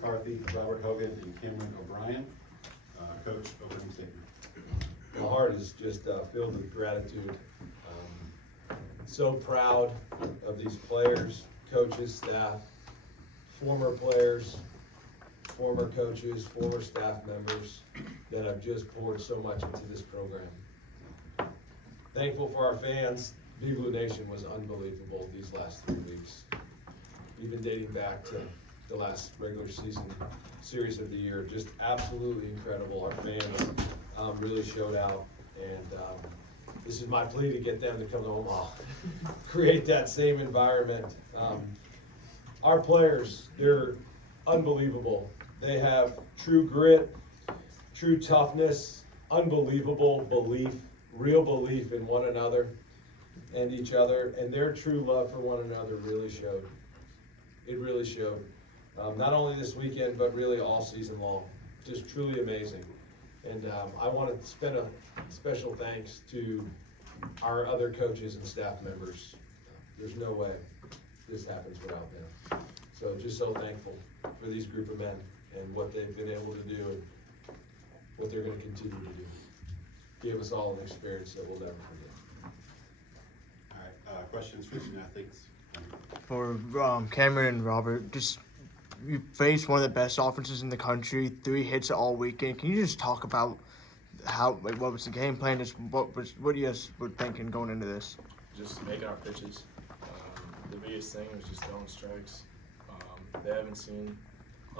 McCarthy, Robert Hogan, and Cameron O'Brien. Coach, opening statement. My heart is just filled with gratitude. So proud of these players, coaches, staff, former players, former coaches, former staff members that have just poured so much into this program. Thankful for our fans. Big Blue Nation was unbelievable these last 3 weeks. Even dating back to the last regular season series of the year, just absolutely incredible. Our fans really showed out, and this is my plea to get them to come to Omaha, create that same environment. Our players, they're unbelievable. They have true grit, true toughness, unbelievable belief, real belief in one another and each other, and their true love for one another really showed. It really showed. Not only this weekend, but really all season long. Just truly amazing. And I want to spend a special thanks to our other coaches and staff members. There's no way this happens without them. So just so thankful for these group of men and what they've been able to do and what they're going to continue to do. Gave us all an experience that we'll never forget. All right, questions for student athletes? For Cameron and Robert, just you faced one of the best offenses in the country, 3 hits all weekend. Can you just talk about what was the game plan? Just what you guys were thinking going into this? Just making our pitches. The biggest thing was just throwing strikes. They haven't seen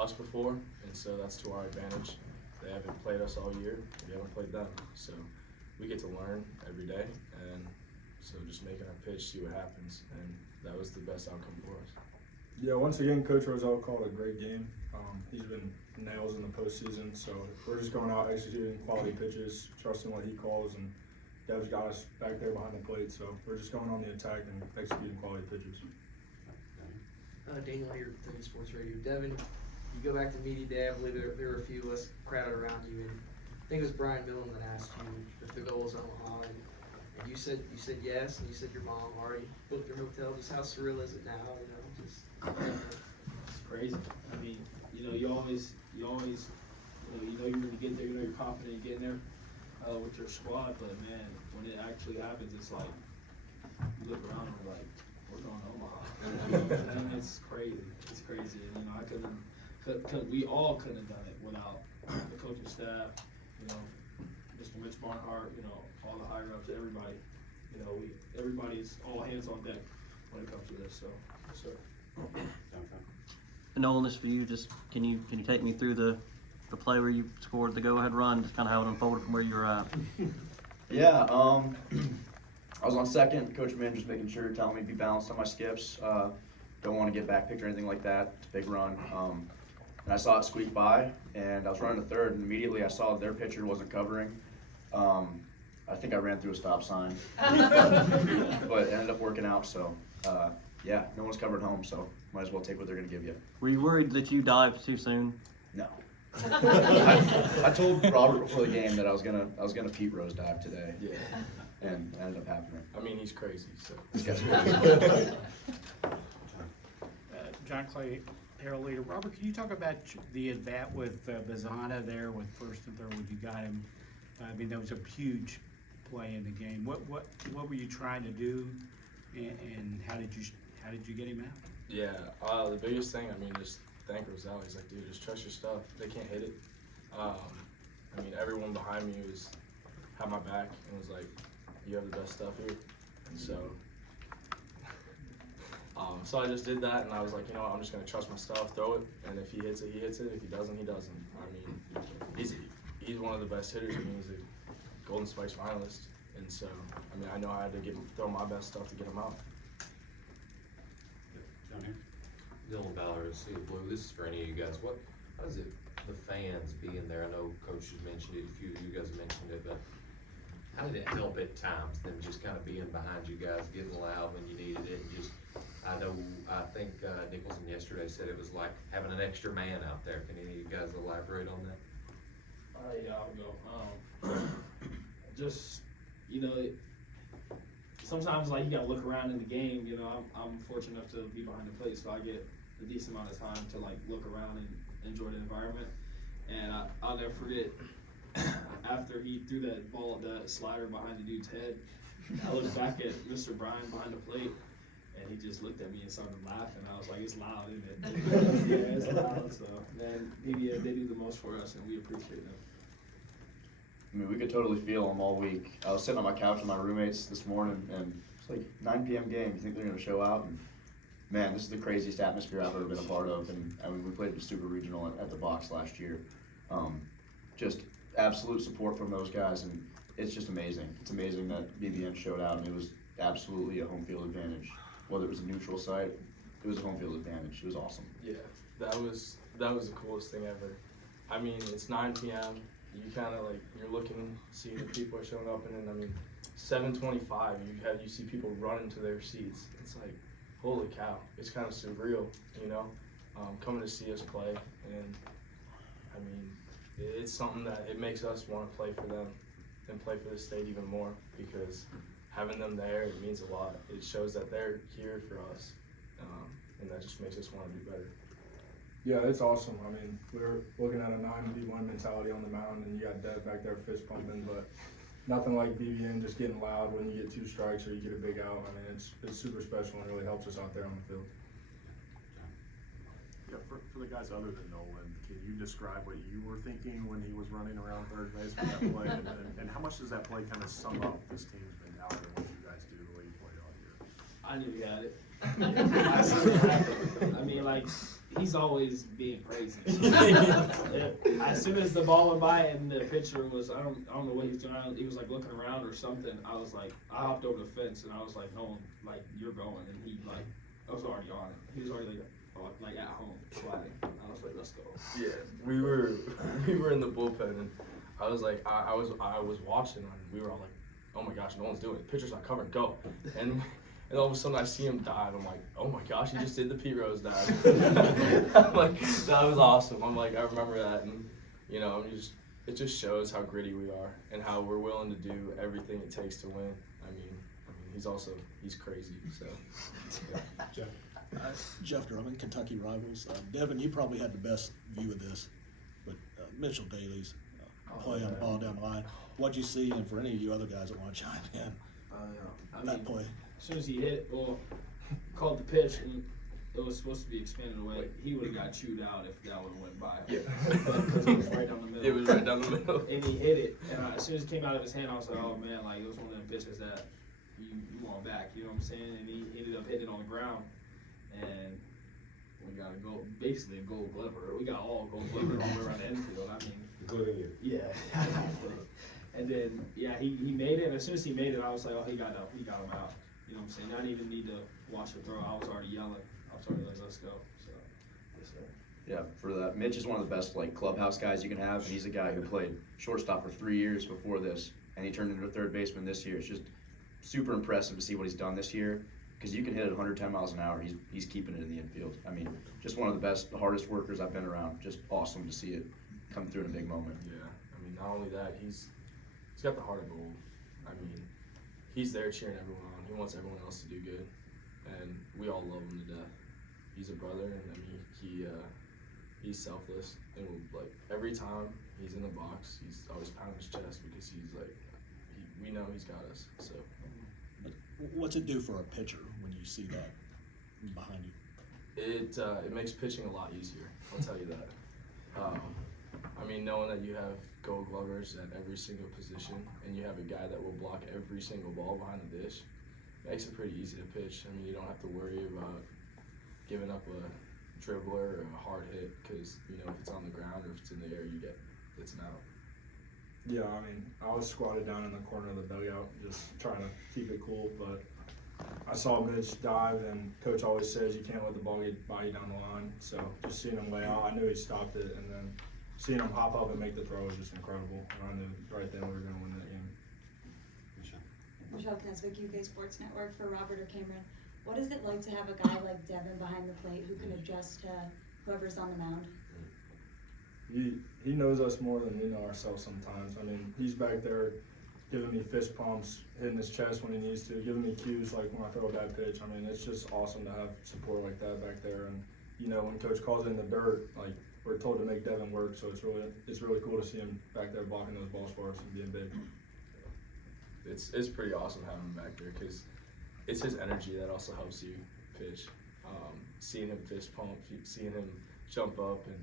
us before, and so that's to our advantage. They haven't played us all year. We haven't played them, so we get to learn every day, and so just making our pitch, see what happens, and that was the best outcome for us. Yeah, once again, Coach Roselle called a great game. He's been nails in the postseason, so we're just going out executing quality pitches, trusting what he calls, and Dev's got us back there behind the plate, so we're just going on the attack and executing quality pitches. Daniel here with Tony Sports Radio. Devin, you go back to media day, I believe there were a few of us crowded around you, and I think it was Brian Millen that asked you if the goal was Omaha, and you said yes, and you said your mom already booked your hotel. Just how surreal is it now? It's crazy. I mean, you always, you're going to get there, you're confident in getting there with your squad, but man, when it actually happens, it's like, you look around and we're like, we're going to Omaha. And it's crazy. It's crazy. And, we all couldn't have done it without the coaching staff, Mr. Mitch Barnhart, all the higher ups, everybody. Everybody's all hands on deck when it comes to this, so. Nolan, this for you. Just can you take me through the play where you scored the go-ahead run, just kind of how it unfolded from where you were at? Yeah, I was on second. Coach Min just making sure, telling me to be balanced on my skips. Don't want to get back picked or anything like that. It's a big run. And I saw it squeak by, and I was running to third, and immediately I saw their pitcher wasn't covering. I think I ran through a stop sign, but it ended up working out. So, yeah, no one's covered home, so might as well take what they're going to give you. Were you worried that you dived too soon? No. I told Robert before the game that I was gonna Pete Rose dive today. Yeah. And it ended up happening. I mean, he's crazy, so. John Clay, Herald Leader. Robert, can you talk about the at-bat with Bazana there with first and third when you got him? I mean, that was a huge play in the game. What were you trying to do, and how did you get him out? Yeah, the biggest thing, just thank Roselle. He's like, dude, just trust your stuff. They can't hit it. Everyone behind me had my back and was like, you have the best stuff here. And so I just did that, and I was like, I'm just going to trust my stuff, throw it, and if he hits it, he hits it. If he doesn't, he doesn't. He's one of the best hitters. He's a Golden Spikes finalist. And so, I know I had to throw my best stuff to get him out. Down here. Dylan Ballard, Sea of Blue. This is for any of you guys. How does it, the fans being there? I know Coach has mentioned it, a few of you guys mentioned it, but how did it help at times, them just kind of being behind you guys, getting loud when you needed it, and just, I think Nicholson yesterday said it was like having an extra man out there. Can any of you guys elaborate on that? Yeah, I'll go. Sometimes you gotta look around in the game. I'm fortunate enough to be behind the plate, so I get a decent amount of time to look around and enjoy the environment. And I'll never forget after he threw that ball, that slider behind the dude's head. I looked back at Mr. Bryan behind the plate, and he just looked at me and started laughing. I was like, "It's loud, isn't it?" Yeah, it's loud. So, man, BBN, they do the most for us, and we appreciate them. I mean, we could totally feel them all week. I was sitting on my couch with my roommates this morning, and it's like 9 p.m. game. You think they're going to show out? And man, this is the craziest atmosphere I've ever been a part of. And I mean, we played the Super Regional at the Box last year. Just absolute support from those guys, and it's just amazing. It's amazing that BBN showed out, and it was absolutely a home field advantage. Whether it was a neutral site, it was a home field advantage. It was awesome. Yeah, that was the coolest thing ever. I mean, it's 9 p.m. You kind of like, you're looking, see the people are showing up, and then, I mean, 7:25, you see people running to their seats. It's like, holy cow, it's kind of surreal, you know, coming to see us play. And I mean, it's something that it makes us want to play for them and play for the state even more, because having them there, it means a lot. It shows that they're here for us, and that just makes us want to do better. Yeah, it's awesome. I mean, we're looking at a 9v1 mentality on the mound, and you got Dev back there fist pumping, but nothing like BBN just getting loud when you get 2 strikes or you get a big out. I mean, it's super special and really helps us out there on the field. Yeah, for the guys other than Nolan, can you describe what you were thinking when he was running around third base for that play? And how much does that play kind of sum up this team's mentality and what you guys do the way you played all year? I knew he had it. I seen it happen. I mean, like, he's always being crazy. As soon as the ball went by and the pitcher was, I don't know what he was doing. He was like looking around or something. I was like, I hopped over the fence and I was like, no, like, you're going. And he like, I was already on it. He was already like at home swatting. I was like, let's go. Yeah, we were in the bullpen, and I was like, I was watching, and we were all like, oh my gosh, no one's doing it. Pitcher's not covering, go. And all of a sudden I see him dive. I'm like, oh my gosh, he just did the Pete Rose dive. I'm like, that was awesome. I'm like, I remember that, and you know, it just shows how gritty we are and how we're willing to do everything it takes to win. I mean, he's crazy. So, yeah. Jeff? Jeff Drummond, Kentucky Rivals. Devin, you probably had the best view of this, but Mitchell Daly's play on the ball down the line. What'd you see, and for any of you other guys that want to chime in, that play? As soon as he hit it, called the pitch, and it was supposed to be expanded away. He would have got chewed out if that would have went by. Yeah. Because it was right down the middle. It was right down the middle. And he hit it, and as soon as it came out of his hand, I was like, oh man, like, it was one of them pitches that you want back, you know what I'm saying? And he ended up hitting it on the ground, and we got a gold, basically a gold glover. We got all gold glover all the way around the infield. I mean, Including you. yeah. And then, yeah, he made it, and as soon as he made it, I was like, oh, he got him out. You know what I'm saying? I didn't even need to watch the throw. I was already yelling. I was already like, let's go. So, yes, sir. Yeah, for that. Mitch is one of the best like clubhouse guys you can have, and he's a guy who played shortstop for 3 years before this, and he turned into a third baseman this year. It's just super impressive to see what he's done this year, because you can hit it 110 miles an hour. He's keeping it in the infield. I mean, just one of the best, the hardest workers I've been around. Just awesome to see it come through in a big moment. Yeah, I mean, not only that, he's got the heart of gold. I mean, he's there cheering everyone on. He wants everyone else to do good, and we all love him to death. He's a brother, and I mean, he's selfless, and like every time he's in the box, he's always pounding his chest because he's like, we know he's got us. So, What's it do for a pitcher when you see that behind you? it makes pitching a lot easier. I'll tell you that. I mean, knowing that you have gold glovers at every single position, and you have a guy that will block every single ball behind the dish, makes it pretty easy to pitch. I mean, you don't have to worry about giving up a dribbler or a hard hit, because you know if it's on the ground or if it's in the air, it's an out. Yeah, I mean, I was squatted down in the corner of the dugout, just trying to keep it cool, but I saw Mitch dive, and Coach always says you can't let the ball get by you down the line. So just seeing him lay out, I knew he stopped it, and then seeing him hop up and make the throw was just incredible. And I knew right then we were going to win that game. Michelle Keswick, UK Sports Network, for Robert or Cameron. What is it like to have a guy like Devin behind the plate who can adjust to whoever's on the mound? He knows us more than we know ourselves sometimes. I mean, he's back there giving me fist pumps, hitting his chest when he needs to, giving me cues like when I throw a bad pitch. I mean, it's just awesome to have support like that back there. And, you know, when Coach calls it in the dirt, like, we're told to make Devin work, so it's really cool to see him back there blocking those balls for us and being big. It's pretty awesome having him back there because it's his energy that also helps you pitch. Seeing him fist pump, seeing him jump up, and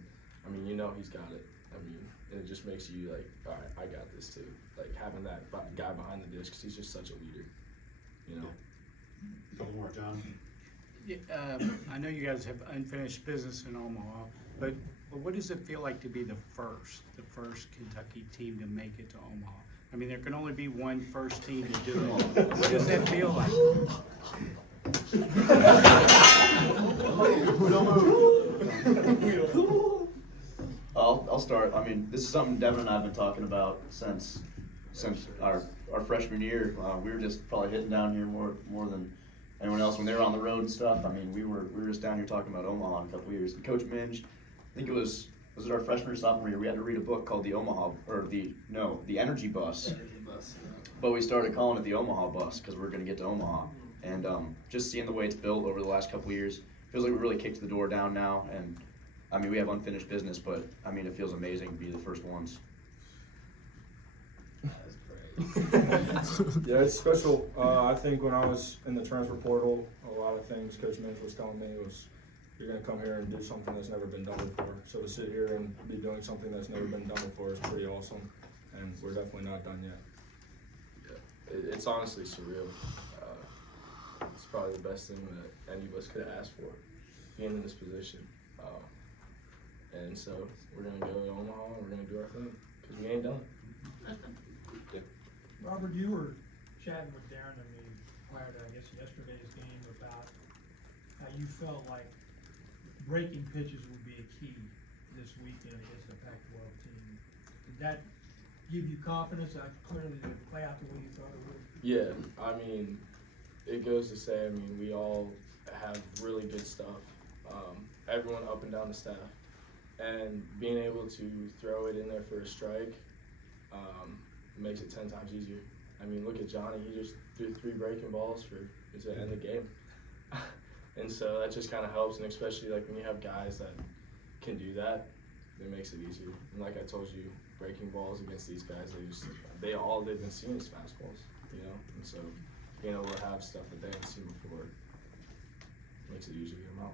I mean, you know he's got it. I mean, and it just makes you like, all right, I got this too. Like having that guy behind the dish because he's just such a leader, you know. A couple more, John. Yeah, I know you guys have unfinished business in Omaha, but what does it feel like to be the first Kentucky team to make it to Omaha? I mean, there can only be one first team to do it. What does that feel like? I'll start. I mean, this is something Devin and I have been talking about since our freshman year. We were just probably hitting down here more than anyone else when they were on the road and stuff. I mean, we were just down here talking about Omaha in a couple of years. And Coach Minge, I think was it our freshman or sophomore year? We had to read a book called the Energy Bus. But we started calling it the Omaha Bus because we're going to get to Omaha. And just seeing the way it's built over the last couple of years, feels like we really kicked the door down now. And I mean, we have unfinished business, but I mean, it feels amazing to be the first ones. Yeah, it's special. I think when I was in the transfer portal, a lot of things Coach Minge was telling me was, you're going to come here and do something that's never been done before. So to sit here and be doing something that's never been done before is pretty awesome, and we're definitely not done yet. Yeah, it's honestly surreal. It's probably the best thing that any of us could have asked for, being in this position. And so we're going to go to Omaha and we're going to do our thing because we ain't done. Robert, you were chatting with Darren and me prior to, I guess, yesterday's game about how you felt like breaking pitches would be a key this weekend against the Pac-12 team. Did that give you confidence? Clearly did it play out the way you thought it would? Yeah, I mean, it goes to say, I mean, we all have really good stuff. Everyone up and down the staff. And being able to throw it in there for a strike makes it 10 times easier. I mean, look at Johnny. He just threw 3 breaking balls to end the game. And so that just kind of helps, and especially like when you have guys that can do that, it makes it easier. And like I told you, breaking balls against these guys, they've been seeing is fastballs, you know? And so being able to have stuff that they haven't seen before makes it easier to get them out.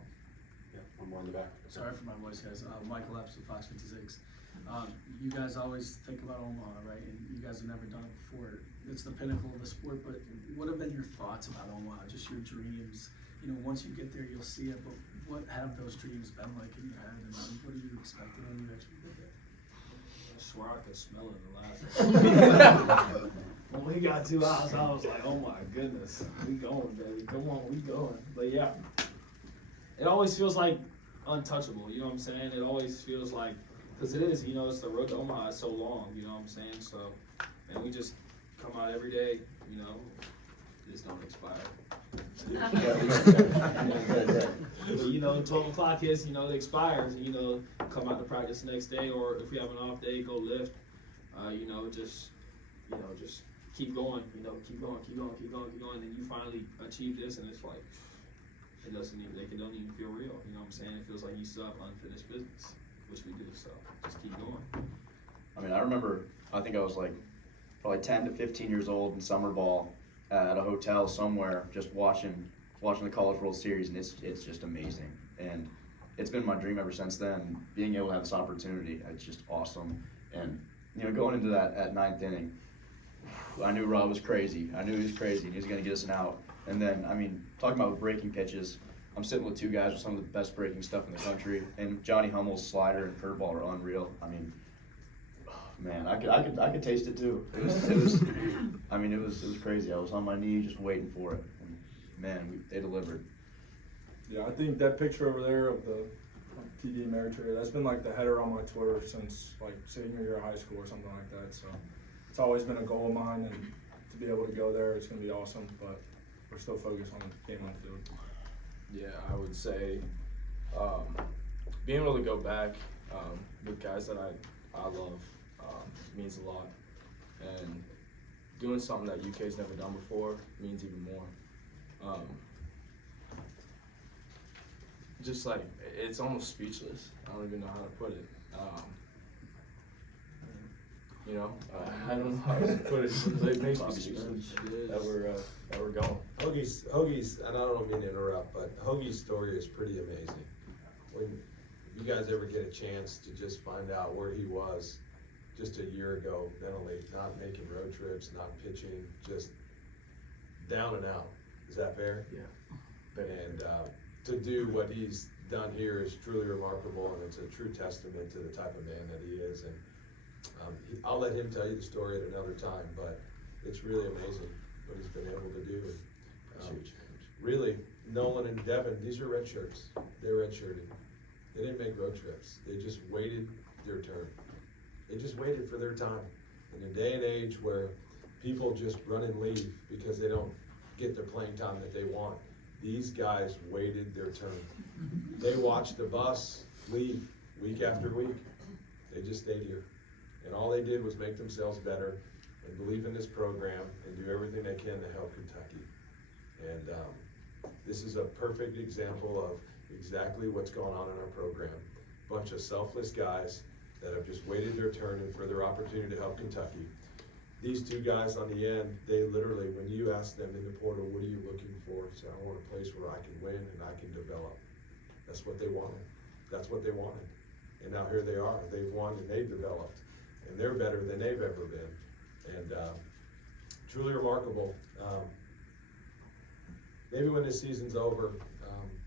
Yeah, one more in the back. Sorry for my voice, guys. Michael Epps with Fox 56. You guys always think about Omaha, right? And you guys have never done it before. It's the pinnacle of the sport, but what have been your thoughts about Omaha? Just your dreams? You know, once you get there, you'll see it, but what have those dreams been like in your head? And what are you expecting when you actually get there? I swear I could smell it in the last when we got 2 hours, I was like, oh my goodness, we going, baby. Come on, we going. But yeah, it always feels like untouchable, you know what I'm saying? It always feels like, because it is, you know, it's the road to Omaha, it's so long, you know what I'm saying? So, and we just come out every day, you know, this don't expire. But, you know, 12 o'clock hits, you know, it expires, and, you know, come out to practice the next day, or if we have an off day, go lift, you know, just keep going, you know, keep going, and then you finally achieve this, and it's like, it don't even feel real, you know what I'm saying? It feels like you still have unfinished business, which we do, so just keep going. I mean, I remember, I think I was like probably 10 to 15 years old in summer ball at a hotel somewhere, just watching the College World Series, and it's just amazing. And it's been my dream ever since then, being able to have this opportunity. It's just awesome. And, you know, going into that at 9th inning, I knew Rob was crazy. I knew he was crazy, and he was going to get us an out. And then, I mean, talking about breaking pitches, I'm sitting with 2 guys with some of the best breaking stuff in the country, and Johnny Hummel's slider and curveball are unreal. I mean, man, I could taste it too. It was I mean, it was crazy. I was on my knee just waiting for it, and man, they delivered. Yeah, I think that picture over there of the TD Ameritrade, that's been like the header on my Twitter since like senior year of high school or something like that. So it's always been a goal of mine, and to be able to go there, it's gonna be awesome. But we're still focused on the game on the field. Yeah, I would say being able to go back with guys that I love means a lot, and doing something that UK's never done before means even more. just like, it's almost speechless. I don't even know how to put it. You know, I don't know how to put it. It makes me speechless that we're going. Hoagie's, and I don't mean to interrupt, but Hoagie's story is pretty amazing. When you guys ever get a chance to just find out where he was just a year ago, mentally, not making road trips, not pitching, just down and out. Is that fair? Yeah. And to do what he's done here is truly remarkable, and it's a true testament to the type of man that he is. And I'll let him tell you the story at another time, but it's really amazing what he's been able to do. And, really, Nolan and Devin, these are red shirts. They're redshirting. They didn't make road trips. They just waited their turn. They just waited for their time. In a day and age where people just run and leave because they don't get the playing time that they want, these guys waited their turn. They watched the bus leave week after week. They just stayed here. And all they did was make themselves better and believe in this program and do everything they can to help Kentucky. And this is a perfect example of exactly what's going on in our program. Bunch of selfless guys that have just waited their turn and for their opportunity to help Kentucky. These two guys on the end, they literally, when you ask them in the portal, what are you looking for? Say, I want a place where I can win and I can develop. That's what they wanted. That's what they wanted. And now here they are. They've won and they've developed. And they're better than they've ever been. And truly remarkable. Maybe when this season's over,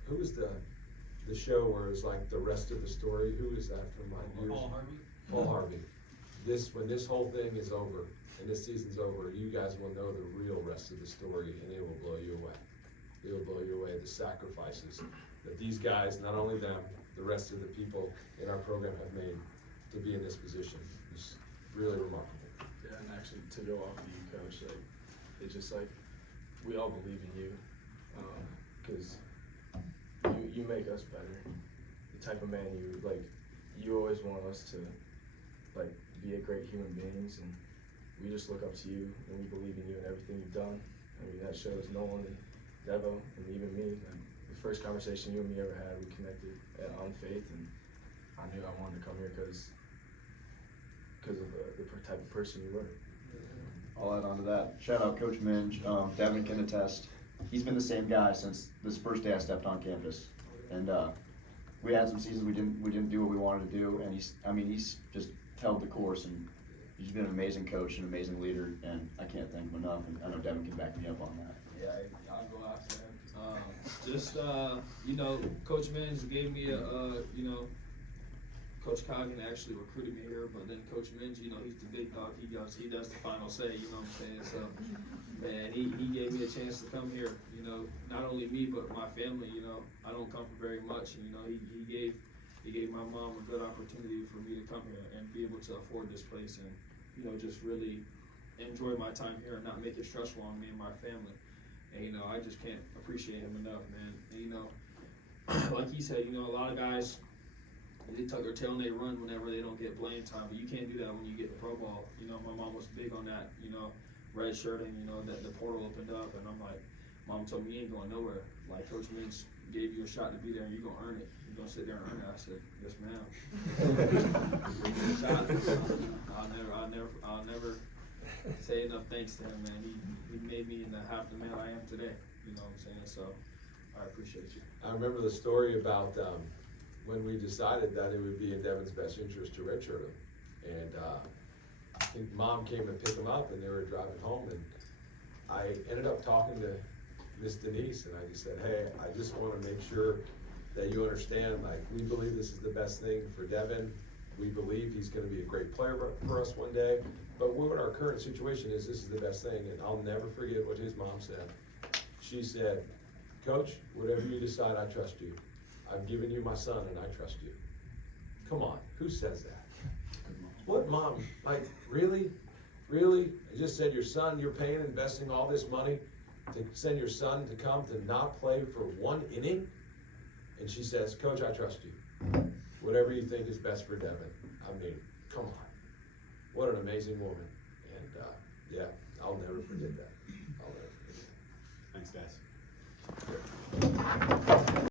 who was the show where it's like the rest of the story? Who is that from my years? Paul Harvey. Paul Harvey. When this whole thing is over and this season's over, you guys will know the real rest of the story, and it will blow you away. It will blow you away, the sacrifices that these guys, not only them, the rest of the people in our program have made to be in this position. It's really remarkable. Yeah, and actually to go off of you, Coach, like, it's just like, we all believe in you, because you make us better. The type of man you always want us to, like, be a great human beings, and we just look up to you, and we believe in you and everything you've done. I mean, that shows Nolan and Devo, and even me. Like, the first conversation you and me ever had, we connected on faith, and I knew I wanted to come here because of the type of person you were. I'll add on to that. Shout out Coach Minge. Devin can attest. He's been the same guy since this first day I stepped on campus. And we had some seasons we didn't do what we wanted to do, and he's just held the course, and he's been an amazing coach, an amazing leader, and I can't thank him enough. And I know Devin can back me up on that. Yeah, I'll go after him. Coach Mans gave me Coach Coggin actually recruited me here, but then Coach Minge, he's the big dog. He does the final say, you know what I'm saying? So, man, he gave me a chance to come here. Not only me, but my family. I don't come from very much, and he gave my mom a good opportunity for me to come here and be able to afford this place, and just really enjoy my time here and not make it stressful on me and my family. And I just can't appreciate him enough, man. And, like he said, a lot of guys, they tuck their tail and they run whenever they don't get playing time, but you can't do that when you get the pro ball. My mom was big on that, red shirting, that the portal opened up, and I'm like, Mom told me you ain't going nowhere. Like, Coach Minge gave you a shot to be there, and you're gonna earn it. You're gonna sit there and earn it. I said, yes, ma'am. I'll never say enough thanks to him, man. He made me into half the man I am today. You know what I'm saying? So I appreciate you. I remember the story about when we decided that it would be in Devin's best interest to redshirt him. And I think Mom came and picked him up, and they were driving home, and I ended up talking to Miss Denise, and I just said, hey, I just want to make sure that you understand, like, we believe this is the best thing for Devin. We believe he's going to be a great player for us one day, but what our current situation is, this is the best thing. And I'll never forget what his mom said. She said, Coach, whatever you decide, I trust you. I've given you my son, and I trust you. Come on, who says that? What mom? Like, really? Really? I just said your son, you're paying, investing all this money to send your son to come to not play for one inning? And she says, Coach, I trust you. Whatever you think is best for Devin. I mean, come on. What an amazing woman. And yeah, I'll never forget that.